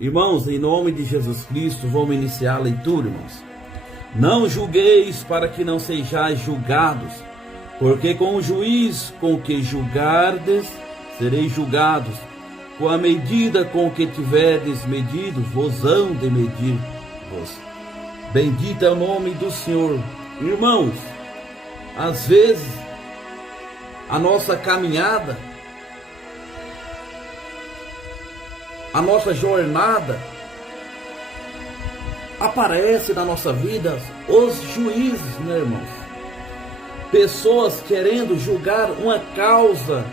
Irmãos, em nome de Jesus Cristo, vamos iniciar a leitura, irmãos. Não julgueis para que não sejais julgados, porque com o juiz com que julgardes, sereis julgados. Com a medida com que tiverdes medido, vos hão de medir-vos. Bendito é o nome do Senhor. Irmãos, às vezes, a nossa caminhada, a nossa jornada, aparece na nossa vida os juízes, né, irmãos? Pessoas querendo julgar uma causa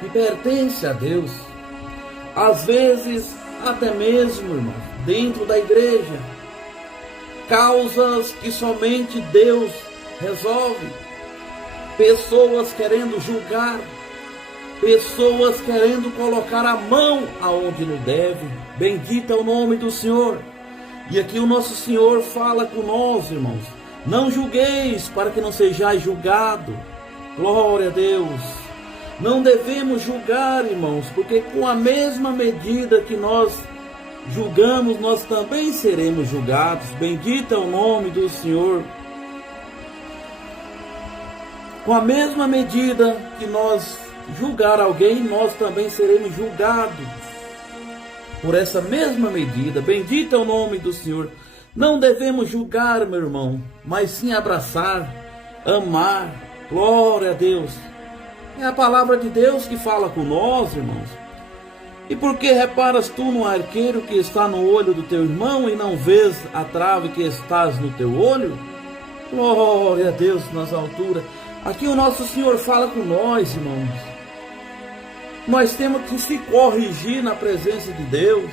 que pertence a Deus. Às vezes, até mesmo, irmãos, dentro da igreja, causas que somente Deus resolve. Pessoas querendo julgar, pessoas querendo colocar a mão aonde não deve. Bendito é o nome do Senhor. E aqui o nosso Senhor fala com nós, irmãos. Não julgueis para que não sejais julgado. Glória a Deus. Não devemos julgar, irmãos, porque com a mesma medida que nós julgamos, nós também seremos julgados. Bendito é o nome do Senhor. Com a mesma medida que nós julgar alguém, nós também seremos julgados por essa mesma medida. Bendito é o nome do Senhor. Não devemos julgar, meu irmão, mas sim abraçar, amar. Glória a Deus. É a palavra de Deus que fala com nós, irmãos. E por que reparas tu no arqueiro que está no olho do teu irmão e não vês a trave que estás no teu olho? Glória a Deus nas alturas. Aqui o nosso Senhor fala com nós, irmãos. Nós temos que se corrigir na presença de Deus.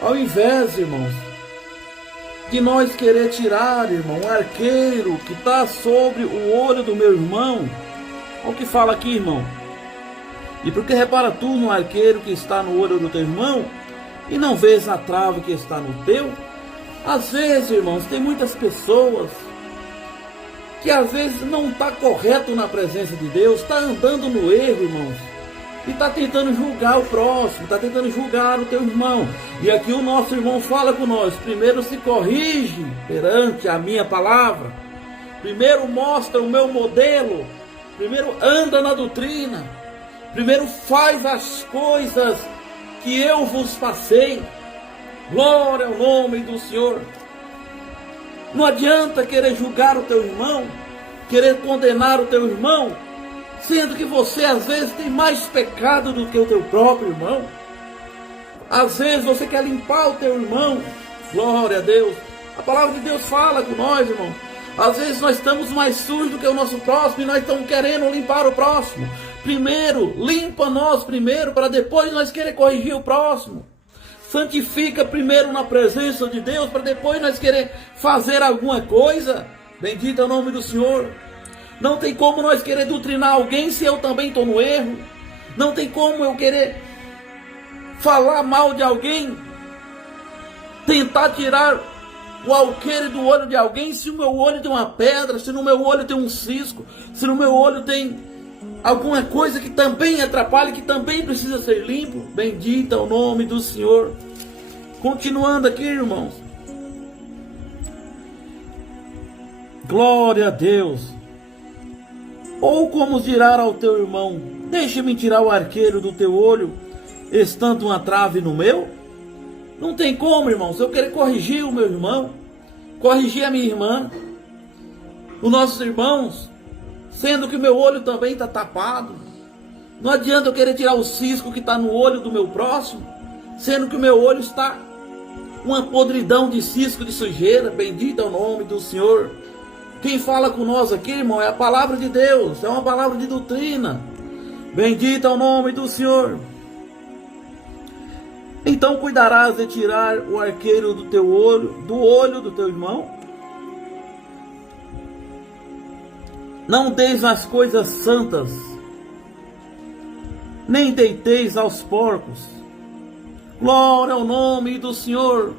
Ao invés, irmãos, de nós querer tirar, irmão, o arqueiro que está sobre o olho do meu irmão. Olha o que fala aqui, irmão. E porque repara tu no arqueiro que está no olho do teu irmão e não vês a trave que está no teu? Às vezes, irmãos, tem muitas pessoas que às vezes não está correto na presença de Deus, está andando no erro, irmãos, e está tentando julgar o próximo, está tentando julgar o teu irmão. E aqui o nosso irmão fala com nós: primeiro se corrige perante a minha palavra, primeiro mostra o meu modelo, primeiro anda na doutrina, primeiro faz as coisas que eu vos passei. Glória ao nome do Senhor. Não adianta querer julgar o teu irmão, querer condenar o teu irmão, sendo que você às vezes tem mais pecado do que o teu próprio irmão. Às vezes você quer limpar o teu irmão. Glória a Deus. A palavra de Deus fala com nós, irmão. Às vezes nós estamos mais sujos do que o nosso próximo e nós estamos querendo limpar o próximo. Primeiro, limpa nós primeiro, para depois nós querer corrigir o próximo. Santifica primeiro na presença de Deus, para depois nós querer fazer alguma coisa. Bendito é o nome do Senhor. Não tem como nós querer doutrinar alguém se eu também estou no erro. Não tem como eu querer falar mal de alguém, tentar tirar o alqueire do olho de alguém, se o meu olho tem uma pedra, se no meu olho tem um cisco, se no meu olho tem alguma coisa que também atrapalha, que também precisa ser limpo. Bendito é o nome do Senhor. Continuando aqui, irmãos. Glória a Deus. Ou como dirá ao teu irmão: deixa-me tirar o arqueiro do teu olho, estando uma trave no meu? Não tem como, irmãos, eu querer corrigir o meu irmão, corrigir a minha irmã, os nossos irmãos, sendo que o meu olho também está tapado. Não adianta eu querer tirar o cisco que está no olho do meu próximo, sendo que o meu olho está uma podridão de cisco, de sujeira. Bendito é o nome do Senhor. Quem fala com nós aqui, irmão, é a palavra de Deus, é uma palavra de doutrina. Bendito é o nome do Senhor. Então cuidarás de tirar o arqueiro do teu olho, do olho do teu irmão? Não deis as coisas santas, nem deiteis aos porcos. Glória ao nome do Senhor.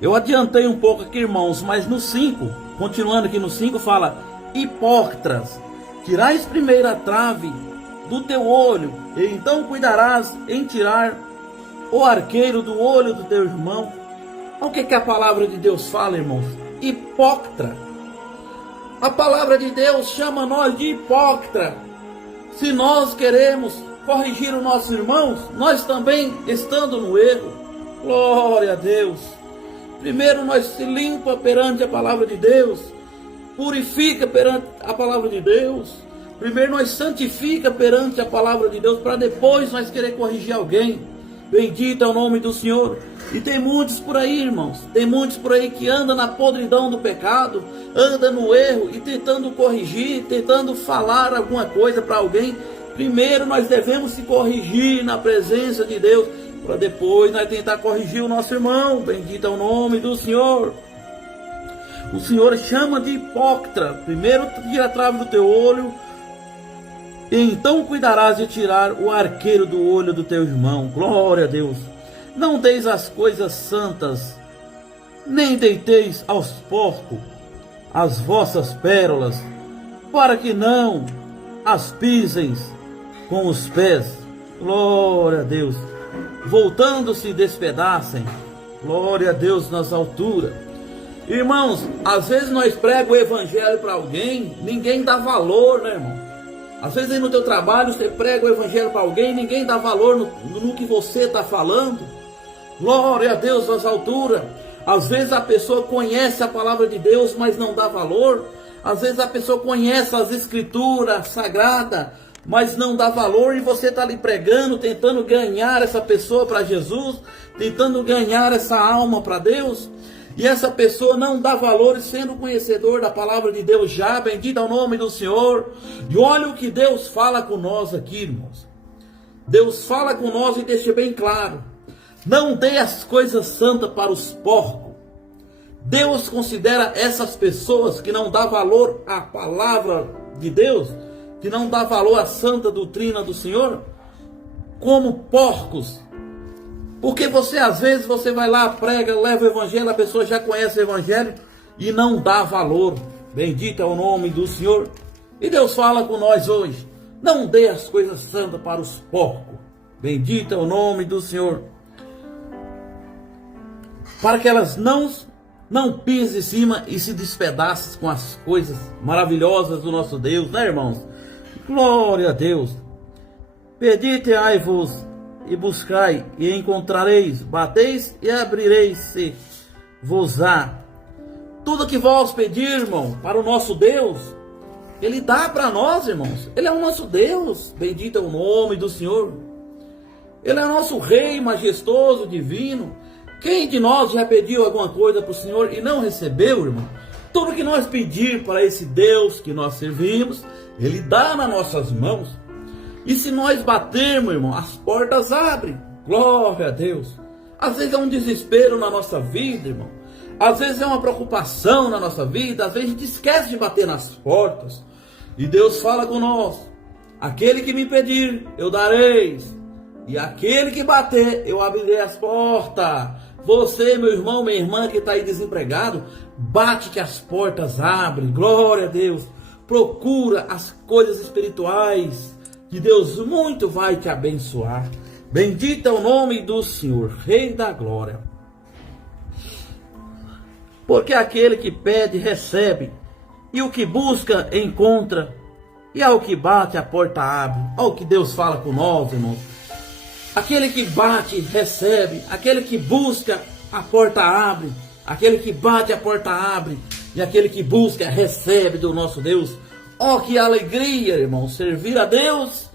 Eu adiantei um pouco aqui, irmãos, mas no 5, continuando aqui no 5, fala: hipócritas, tirais primeiro a trave do teu olho, e então cuidarás em tirar o arqueiro do olho do teu irmão. Olha o que a palavra de Deus fala, irmãos. Hipócrita. A palavra de Deus chama nós de hipócrita. Se nós queremos corrigir os nossos irmãos, nós também estando no erro. Glória a Deus. Primeiro nós se limpa perante a palavra de Deus, purifica perante a palavra de Deus. Primeiro nós santifica perante a palavra de Deus, para depois nós querer corrigir alguém. Bendito é o nome do Senhor. E tem muitos por aí, irmãos, tem muitos por aí que andam na podridão do pecado, andam no erro e tentando corrigir, tentando falar alguma coisa para alguém. Primeiro nós devemos se corrigir na presença de Deus, para depois nós tentar corrigir o nosso irmão. Bendito é o nome do Senhor. O Senhor chama de hipócrita. Primeiro tira a trave do teu olho, e então cuidarás de tirar o arqueiro do olho do teu irmão. Glória a Deus. Não deis as coisas santas, nem deiteis aos porcos as vossas pérolas, para que não as piseis com os pés. Glória a Deus. Voltando-se despedacem. Glória a Deus nas alturas. Irmãos, às vezes nós pregamos o evangelho para alguém, ninguém dá valor, né, irmão? Às vezes aí no teu trabalho você prega o evangelho para alguém, ninguém dá valor no que você está falando. Glória a Deus nas alturas. Às vezes a pessoa conhece a palavra de Deus, mas não dá valor. Às vezes a pessoa conhece as escrituras sagradas, mas não dá valor, e você está ali pregando, tentando ganhar essa pessoa para Jesus, tentando ganhar essa alma para Deus, e essa pessoa não dá valor, sendo conhecedor da palavra de Deus já. Bendito é o nome do Senhor. E olha o que Deus fala com nós aqui, irmãos. Deus fala com nós e deixa bem claro: não dê as coisas santas para os porcos. Deus considera essas pessoas que não dão valor à palavra de Deus, que não dá valor à santa doutrina do Senhor, como porcos. Porque às vezes você vai lá, prega, leva o evangelho, a pessoa já conhece o evangelho e não dá valor. Bendito é o nome do Senhor. E Deus fala com nós hoje: não dê as coisas santas para os porcos. Bendito é o nome do Senhor. Para que elas não pisem em cima e se despedacem com as coisas maravilhosas do nosso Deus, né, irmãos? Glória a Deus. Pedi-te-ai-vos e buscai, e encontrareis, bateis e abrireis-se-vos-á. Tudo que vós pedir, irmão, para o nosso Deus, Ele dá para nós, irmãos. Ele é o nosso Deus. Bendito é o nome do Senhor. Ele é o nosso Rei majestoso, divino. Quem de nós já pediu alguma coisa para o Senhor e não recebeu, irmão? Tudo que nós pedir para esse Deus que nós servimos, Ele dá nas nossas mãos. E se nós batermos, irmão, as portas abrem. Glória a Deus. Às vezes é um desespero na nossa vida, irmão. Às vezes é uma preocupação na nossa vida. Às vezes a gente esquece de bater nas portas. E Deus fala com nós: aquele que me pedir, eu darei. E aquele que bater, eu abrirei as portas. Você, meu irmão, minha irmã que está aí desempregado, bate que as portas abrem. Glória a Deus. Procura as coisas espirituais, que Deus muito vai te abençoar. Bendito é o nome do Senhor, Rei da glória. Porque aquele que pede, recebe, e o que busca, encontra, e ao que bate, a porta abre. Olha o que Deus fala com nós, irmãos. Aquele que bate, recebe. Aquele que busca, a porta abre. Aquele que bate, a porta abre. E aquele que busca, recebe do nosso Deus. Oh, que alegria, irmão, servir a Deus,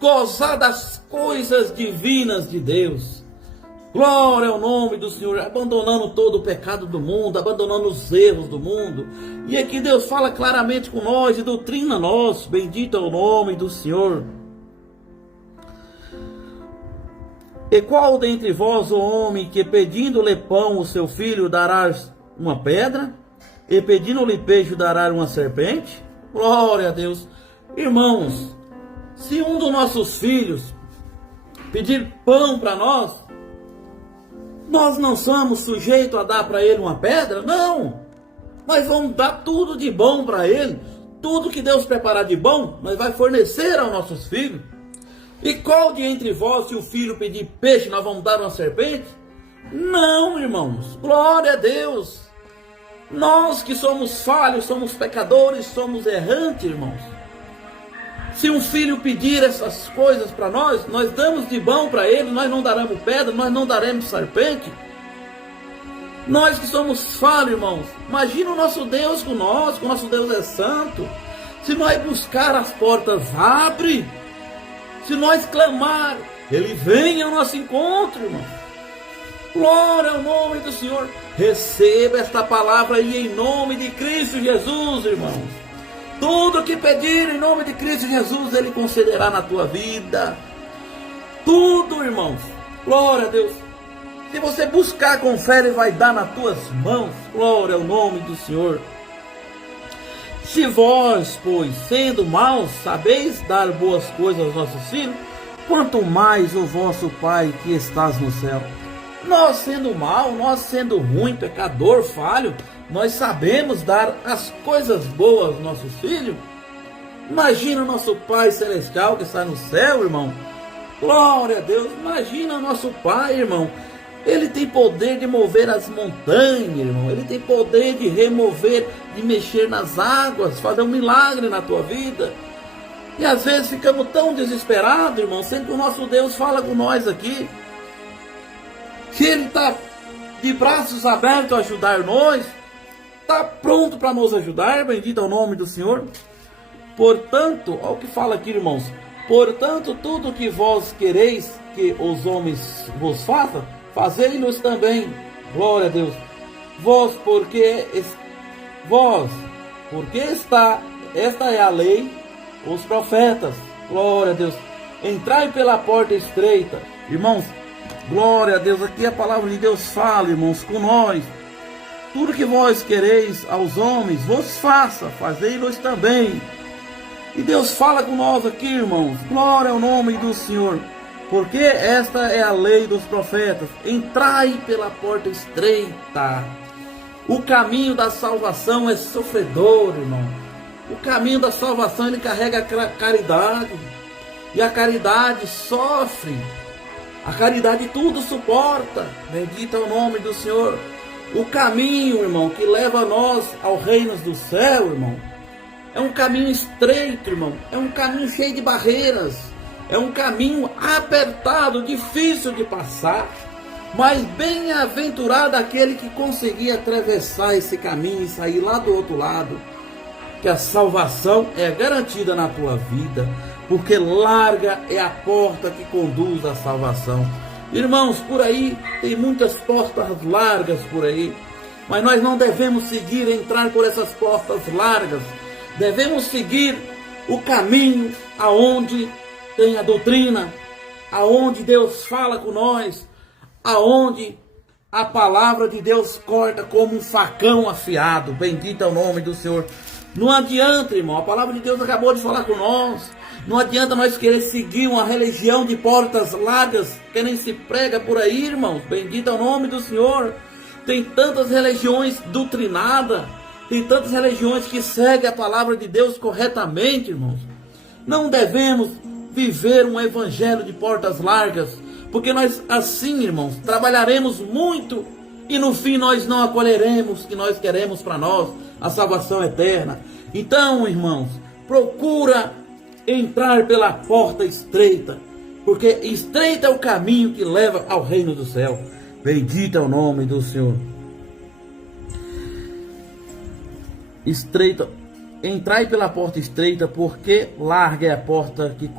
gozar das coisas divinas de Deus. Glória ao nome do Senhor, abandonando todo o pecado do mundo, abandonando os erros do mundo. E aqui Deus fala claramente com nós e doutrina nós. Bendito é o nome do Senhor. E qual dentre vós o homem que pedindo-lhe pão o seu filho dará uma pedra? E pedindo-lhe peixe dará uma serpente? Glória a Deus. Irmãos, se um dos nossos filhos pedir pão para nós não somos sujeitos a dar para ele uma pedra? Não. Nós vamos dar tudo de bom para ele. Tudo que Deus preparar de bom, nós vai fornecer aos nossos filhos. E qual de entre vós, se o filho pedir peixe, nós vamos dar uma serpente? Não, irmãos, glória a Deus. Nós que somos falhos, somos pecadores, somos errantes, irmãos. Se um filho pedir essas coisas para nós, nós damos de bom para ele, nós não daremos pedra, nós não daremos serpente. Nós que somos falhos, irmãos, imagina o nosso Deus conosco, o nosso Deus é santo. Se nós buscar, as portas abrem. Se nós clamar, Ele vem ao nosso encontro, irmão. Glória ao nome do Senhor. Receba esta palavra aí em nome de Cristo Jesus, irmãos. Tudo que pedir em nome de Cristo Jesus, Ele concederá na tua vida. Tudo, irmãos. Glória a Deus. Se você buscar com fé, Ele vai dar nas tuas mãos. Glória ao nome do Senhor. Se vós, pois, sendo maus, sabeis dar boas coisas aos vossos filhos, quanto mais o vosso Pai que estás no céu. Nós sendo mal, nós sendo ruim, pecador, falho, nós sabemos dar as coisas boas aos nossos filhos. Imagina o nosso Pai Celestial que está no céu, irmão. Glória a Deus. Imagina o nosso Pai, irmão. Ele tem poder de mover as montanhas, irmão. Ele tem poder de remover, de mexer nas águas, fazer um milagre na tua vida. E às vezes ficamos tão desesperados, irmão, sendo que o nosso Deus fala com nós aqui. Que Ele está de braços abertos a ajudar nós. Está pronto para nos ajudar. Bendito é o nome do Senhor. Portanto, olha o que fala aqui, irmãos. Portanto, tudo que vós quereis que os homens vos façam, fazei-los também. Glória a Deus. Porque está, esta é a lei, os profetas. Glória a Deus. Entrai pela porta estreita. Irmãos, glória a Deus. Aqui a palavra de Deus fala, irmãos, com nós. Tudo que vós quereis aos homens, vos faça, fazei-los também. E Deus fala com nós aqui, irmãos. Glória ao nome do Senhor. Porque esta é a lei dos profetas. Entrai pela porta estreita. O caminho da salvação é sofredor, irmão. O caminho da salvação, ele carrega a caridade. E a caridade sofre. A caridade tudo suporta. Bendito é o nome do Senhor. O caminho, irmão, que leva nós ao reino do céu, irmão, é um caminho estreito, irmão. É um caminho cheio de barreiras. É um caminho apertado, difícil de passar. Mas bem-aventurado aquele que conseguir atravessar esse caminho e sair lá do outro lado. Que a salvação é garantida na tua vida. Porque larga é a porta que conduz à salvação. Irmãos, por aí tem muitas portas largas por aí. Mas nós não devemos entrar por essas portas largas. Devemos seguir o caminho aonde tem a doutrina, aonde Deus fala com nós, aonde a palavra de Deus corta como um facão afiado. Bendito é o nome do Senhor. Não adianta, irmão, a palavra de Deus acabou de falar com nós. Não adianta nós querer seguir uma religião de portas largas, que nem se prega por aí, irmãos. Bendito é o nome do Senhor. Tem tantas religiões doutrinadas, tem tantas religiões que seguem a palavra de Deus corretamente, irmãos. Não devemos viver um evangelho de portas largas, porque nós assim, irmãos, trabalharemos muito e no fim nós não acolheremos o que nós queremos para nós, a salvação eterna. Então, irmãos, procura entrar pela porta estreita, porque estreito é o caminho que leva ao reino do céu. Bendito é o nome do Senhor. Estreita, entrai pela porta estreita, porque larga é a porta que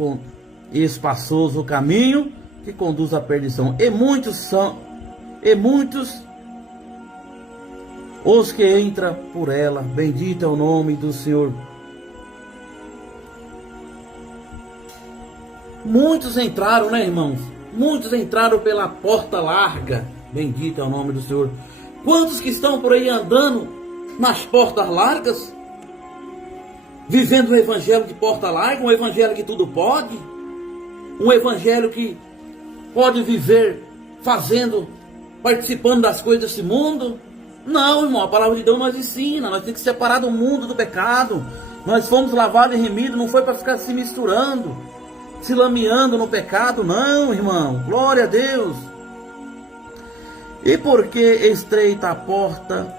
espaçoso o caminho que conduz à perdição. E muitos os que entram por ela. Bendito é o nome do Senhor. Muitos entraram, né, irmãos? Muitos entraram pela porta larga. Bendito é o nome do Senhor. Quantos que estão por aí andando nas portas largas? Vivendo um evangelho de porta larga, um evangelho que tudo pode, um evangelho que pode viver participando das coisas desse mundo. Não, irmão, a palavra de Deus nos ensina, nós temos que separar do mundo do pecado. Nós fomos lavados e remidos, não foi para ficar se misturando. se lameando no pecado, não, irmão, glória a Deus. E porque estreita a porta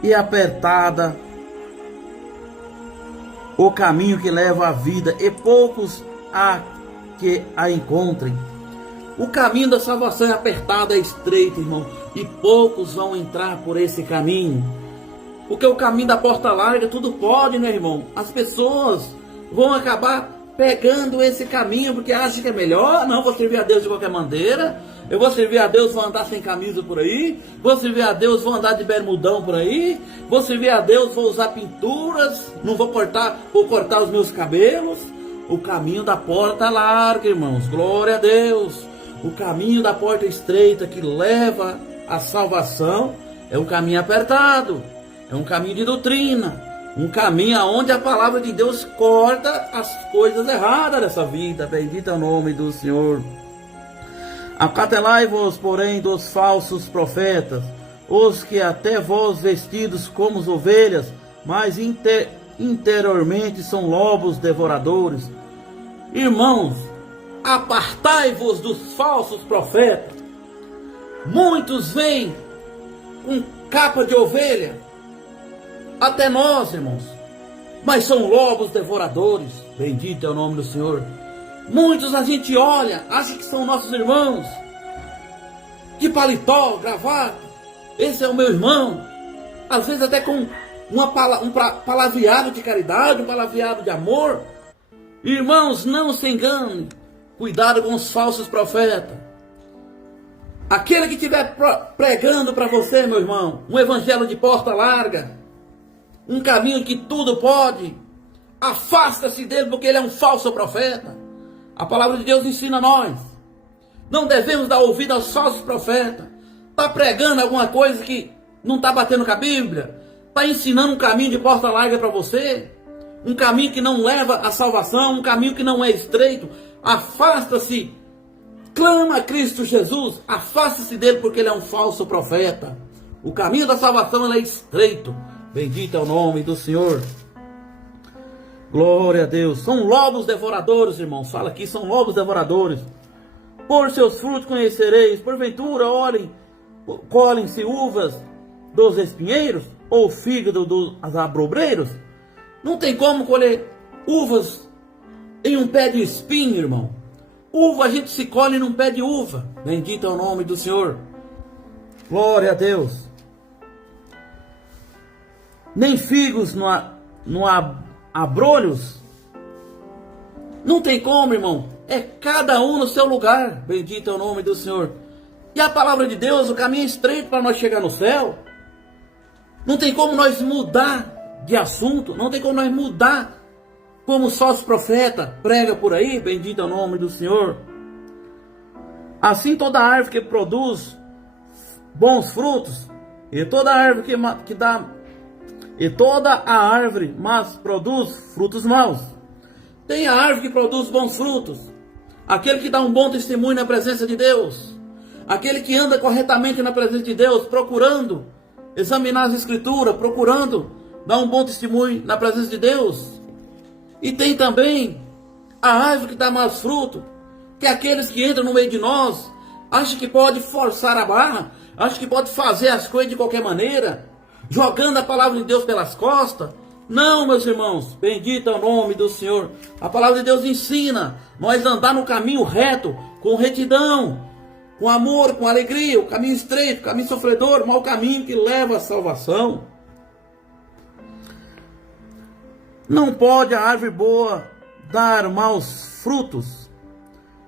e apertada o caminho que leva à vida, e poucos há que a encontrem. O caminho da salvação é apertado, é estreito, irmão, e poucos vão entrar por esse caminho. Porque o caminho da porta larga, tudo pode, né, irmão? As pessoas vão acabar pegando esse caminho, porque acham que é melhor. Não, vou servir a Deus de qualquer maneira. Eu vou servir a Deus, vou andar sem camisa por aí. Vou servir a Deus, vou andar de bermudão por aí. Vou servir a Deus, vou usar pinturas. Não vou cortar os meus cabelos. O caminho da porta larga, irmãos. Glória a Deus. O caminho da porta estreita que leva à salvação é um caminho apertado. É um caminho de doutrina. Um caminho onde a palavra de Deus corta as coisas erradas dessa vida. Bendito é o nome do Senhor. Acautelai-vos, porém, dos falsos profetas, os que até vós vestidos como ovelhas, mas interiormente são lobos devoradores. Irmãos, apartai-vos dos falsos profetas. Muitos vêm com capa de ovelha, até nós, irmãos, mas são lobos devoradores. Bendito é o nome do Senhor. Muitos a gente olha, acha que são nossos irmãos, de paletó, gravata, esse é o meu irmão, às vezes até com um palavreado de caridade, um palavreado de amor. Irmãos, não se engane, cuidado com os falsos profetas. Aquele que estiver pregando para você, meu irmão, um evangelho de porta larga, um caminho que tudo pode, afasta-se dele, porque ele é um falso profeta. A palavra de Deus ensina a nós, não devemos dar ouvido aos falsos profetas. Está pregando alguma coisa que não está batendo com a Bíblia, está ensinando um caminho de porta larga para você, um caminho que não leva à salvação, um caminho que não é estreito. Afasta-se, clama a Cristo Jesus, afaste-se dele, porque ele é um falso profeta. O caminho da salvação é estreito. Bendito é o nome do Senhor. Glória a Deus. São lobos devoradores, irmãos. Fala aqui, são lobos devoradores. Por seus frutos conhecereis. Porventura, colhem-se uvas dos espinheiros, ou fígado dos abrobreiros? Não tem como colher uvas em um pé de espinho, irmão. Uva a gente se colhe num pé de uva. Bendito é o nome do Senhor. Glória a Deus. Nem figos no abrolhos. Não tem como, irmão. É cada um no seu lugar. Bendito é o nome do Senhor. E a palavra de Deus, o caminho é estreito para nós chegar no céu. Não tem como nós mudar de assunto. Não tem como nós mudar como os falsos profetas prega por aí. Bendito é o nome do Senhor. Assim toda árvore que produz bons frutos, e toda árvore que dá, e toda a árvore mas produz frutos maus. Tem a árvore que produz bons frutos, aquele que dá um bom testemunho na presença de Deus, aquele que anda corretamente na presença de Deus, procurando examinar as escrituras, procurando dar um bom testemunho na presença de Deus. E tem também a árvore que dá maus frutos, que é aqueles que entram no meio de nós, acham que pode forçar a barra, acham que pode fazer as coisas de qualquer maneira, jogando a palavra de Deus pelas costas. Não, meus irmãos, bendito é o nome do Senhor. A palavra de Deus ensina nós andar no caminho reto, com retidão, com amor, com alegria, o caminho estreito, o caminho sofredor, o mau caminho que leva à salvação. Não pode a árvore boa dar maus frutos,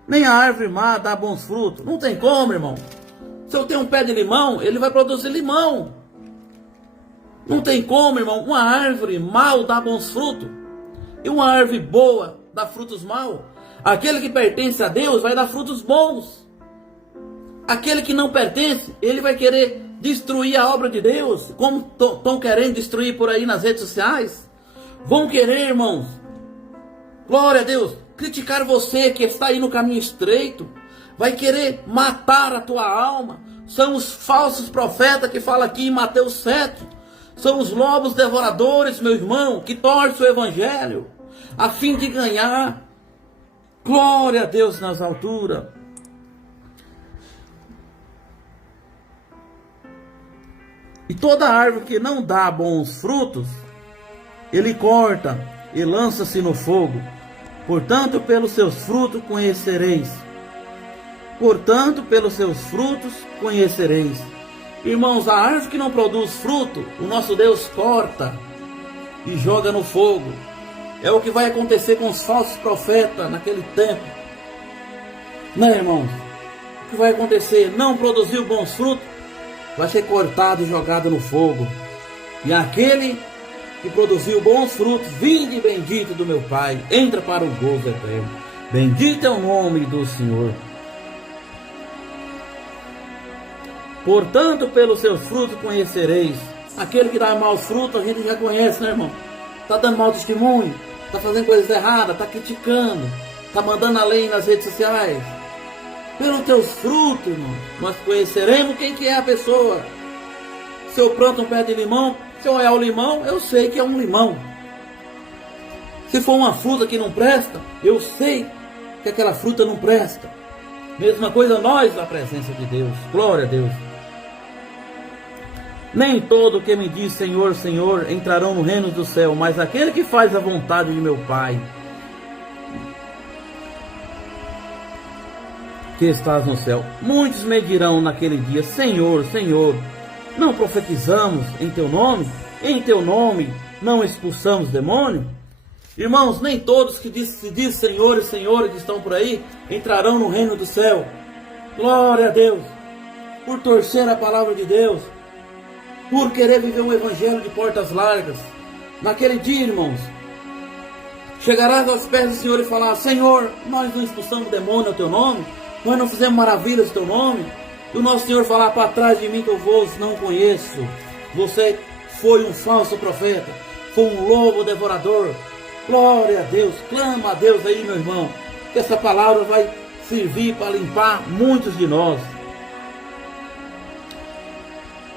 nem a árvore má dar bons frutos. Não tem como, irmão. Se eu tenho um pé de limão, ele vai produzir limão. Não tem como, irmão, uma árvore mal dá bons frutos e uma árvore boa dá frutos maus. Aquele que pertence a Deus vai dar frutos bons. Aquele que não pertence, ele vai querer destruir a obra de Deus, como estão querendo destruir por aí nas redes sociais. Vão querer, irmãos, glória a Deus, criticar você que está aí no caminho estreito. Vai querer matar a tua alma. São os falsos profetas que falam aqui em Mateus 7. São os lobos devoradores, meu irmão, que torcem o evangelho a fim de ganhar Glória a Deus nas alturas. E toda árvore que não dá bons frutos, ele corta e lança-se no fogo. Portanto, pelos seus frutos conhecereis. Portanto, pelos seus frutos conhecereis. Irmãos, a árvore que não produz fruto, o nosso Deus corta e joga no fogo. É o que vai acontecer com os falsos profetas naquele tempo. Né, irmãos? O que vai acontecer? Não produziu bons frutos, vai ser cortado e jogado no fogo. E aquele que produziu bons frutos, vinde bendito do meu Pai, entra para o gozo eterno. Bendito é o nome do Senhor. Portanto, pelos seus frutos conhecereis. Aquele que dá maus frutos, a gente já conhece, né, irmão? Está dando mau testemunho, está fazendo coisas erradas, está criticando, está mandando a lei nas redes sociais. Pelos teus frutos, irmão, nós conheceremos quem que é a pessoa. Se eu planto um pé de limão, se eu olhar o limão, eu sei que é um limão. Se for uma fruta que não presta, eu sei que aquela fruta não presta. Mesma coisa nós na presença de Deus. Glória a Deus. Nem todo que me diz Senhor, Senhor entrarão no reino do céu, mas aquele que faz a vontade de meu Pai que estás no céu. Muitos me dirão naquele dia, Senhor, Senhor, não profetizamos em teu nome? Em teu nome não expulsamos demônio? Irmãos, nem todos que se diz Senhor e Senhor que estão por aí entrarão no reino do céu. Glória a Deus. Por torcer a palavra de Deus, por querer viver um evangelho de portas largas. Naquele dia, irmãos, chegarás aos pés do Senhor e falar, Senhor, nós não expulsamos demônio ao teu nome, nós não fizemos maravilhas ao teu nome. E o nosso Senhor falar, para trás de mim que eu vos não conheço. Você foi um falso profeta, foi um lobo devorador. Glória a Deus, clama a Deus aí, meu irmão, que essa palavra vai servir para limpar muitos de nós.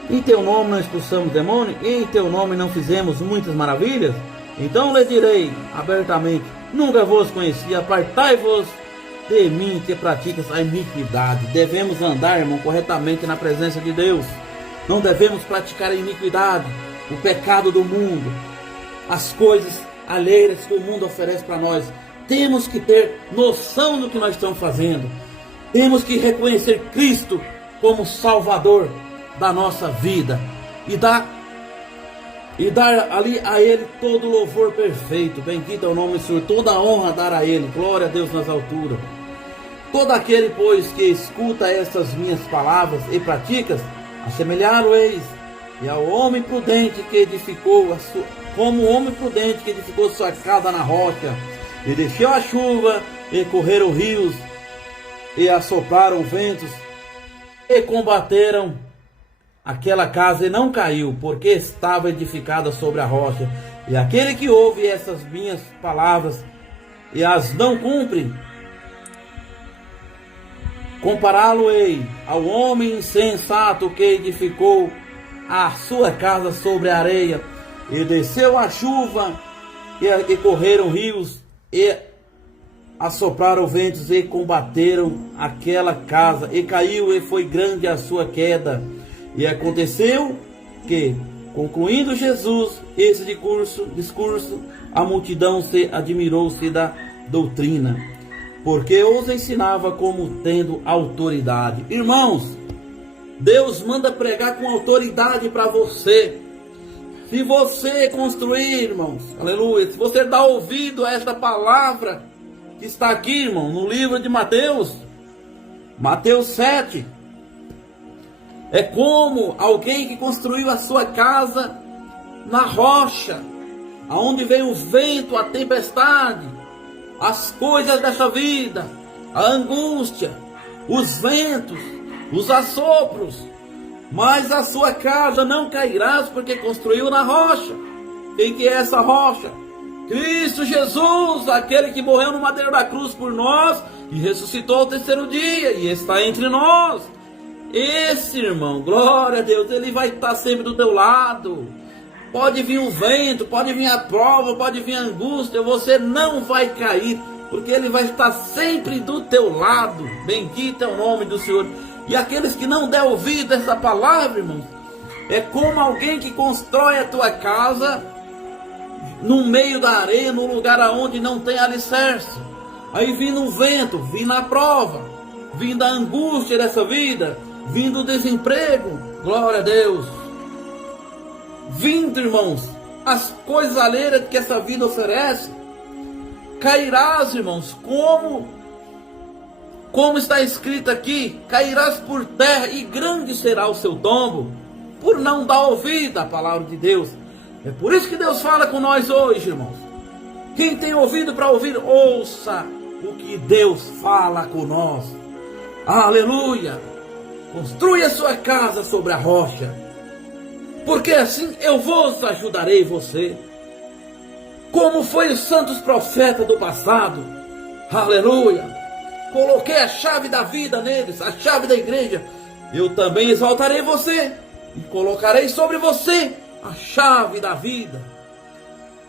Em teu nome não expulsamos demônio, em teu nome não fizemos muitas maravilhas. Então lhe direi abertamente, nunca vos conheci, apartai-vos de mim que praticas a iniquidade. Devemos andar, irmão, corretamente na presença de Deus. Não devemos praticar a iniquidade, o pecado do mundo, as coisas alheias que o mundo oferece para nós. Temos que ter noção do que nós estamos fazendo. Temos que reconhecer Cristo como Salvador da nossa vida e dar ali a Ele todo o louvor perfeito. Bendito é o nome do Senhor, toda a honra dar a Ele. Glória a Deus nas alturas. Todo aquele, pois, que escuta estas minhas palavras e pratica, assemelhá-lo-eis e ao homem prudente que edificou como o homem prudente que edificou sua casa na rocha, e desceu a chuva, e correram rios, e assopraram ventos, e combateram aquela casa, e não caiu, porque estava edificada sobre a rocha. E aquele que ouve essas minhas palavras e as não cumpre, compará-lo-ei ao homem insensato que edificou a sua casa sobre a areia, e desceu a chuva, e correram rios, e assopraram ventos, e combateram aquela casa, e caiu, e foi grande a sua queda. E aconteceu que, concluindo Jesus esse discurso, a multidão se admirou-se da doutrina, porque os ensinava como tendo autoridade. Irmãos, Deus manda pregar com autoridade para você. Se você construir, irmãos, aleluia, se você dá ouvido a esta palavra que está aqui, irmão, no livro de Mateus 7, é como alguém que construiu a sua casa na rocha, aonde veio o vento, a tempestade, as coisas dessa vida, a angústia, os ventos, os assopros, mas a sua casa não cairá, porque construiu na rocha. Quem que é essa rocha? Cristo Jesus, aquele que morreu no madeiro da cruz por nós e ressuscitou ao terceiro dia e está entre nós. Esse, irmão, glória a Deus, ele vai estar sempre do teu lado. Pode vir o vento, pode vir a prova, pode vir a angústia, você não vai cair, porque Ele vai estar sempre do teu lado. Bendito é o nome do Senhor. E aqueles que não der ouvido a essa palavra, irmãos, é como alguém que constrói a tua casa no meio da areia, num lugar onde não tem alicerce. Aí vindo o vento, vindo a prova, vindo a angústia dessa vida, vindo o desemprego, glória a Deus. Vindo, irmãos, as coisas alheias que essa vida oferece, cairás, irmãos, como está escrito aqui, cairás por terra e grande será o seu tombo, por não dar ouvido à palavra de Deus. É por isso que Deus fala com nós hoje, irmãos. Quem tem ouvido para ouvir, ouça o que Deus fala com nós. Aleluia! Construa a sua casa sobre a rocha, porque assim eu vos ajudarei você. Como foi os santos profetas do passado. Aleluia! Coloquei a chave da vida neles, a chave da igreja. Eu também exaltarei você e colocarei sobre você a chave da vida.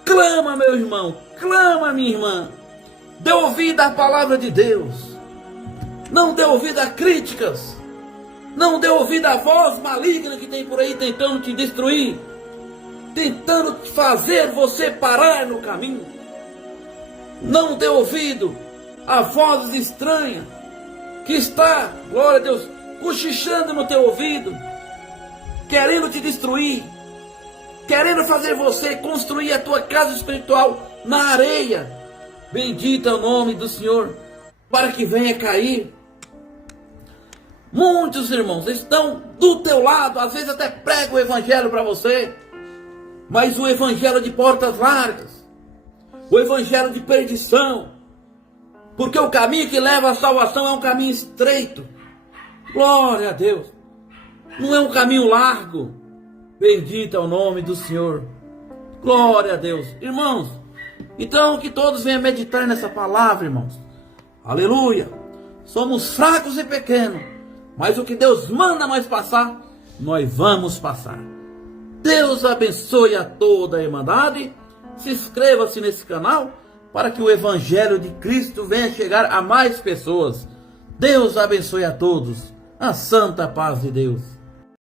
Clama, meu irmão, clama, minha irmã. Dê ouvido à palavra de Deus. Não dê ouvido a críticas. Não dê ouvido à voz maligna que tem por aí tentando te destruir, tentando fazer você parar no caminho. Não dê ouvido a vozes estranhas que está, glória a Deus, cochichando no teu ouvido, querendo te destruir, querendo fazer você construir a tua casa espiritual na areia. Bendito é o nome do Senhor, para que venha cair. Muitos irmãos estão do teu lado, às vezes até pregam o evangelho para você, mas o evangelho de portas largas, o evangelho de perdição, porque o caminho que leva à salvação é um caminho estreito. Glória a Deus. Não é um caminho largo. Bendito é o nome do Senhor. Glória a Deus. Irmãos, então que todos venham meditar nessa palavra, irmãos. Aleluia. Somos fracos e pequenos, mas o que Deus manda nós passar, nós vamos passar. Deus abençoe a toda a irmandade. Se inscreva-se nesse canal para que o Evangelho de Cristo venha chegar a mais pessoas. Deus abençoe a todos. A santa paz de Deus.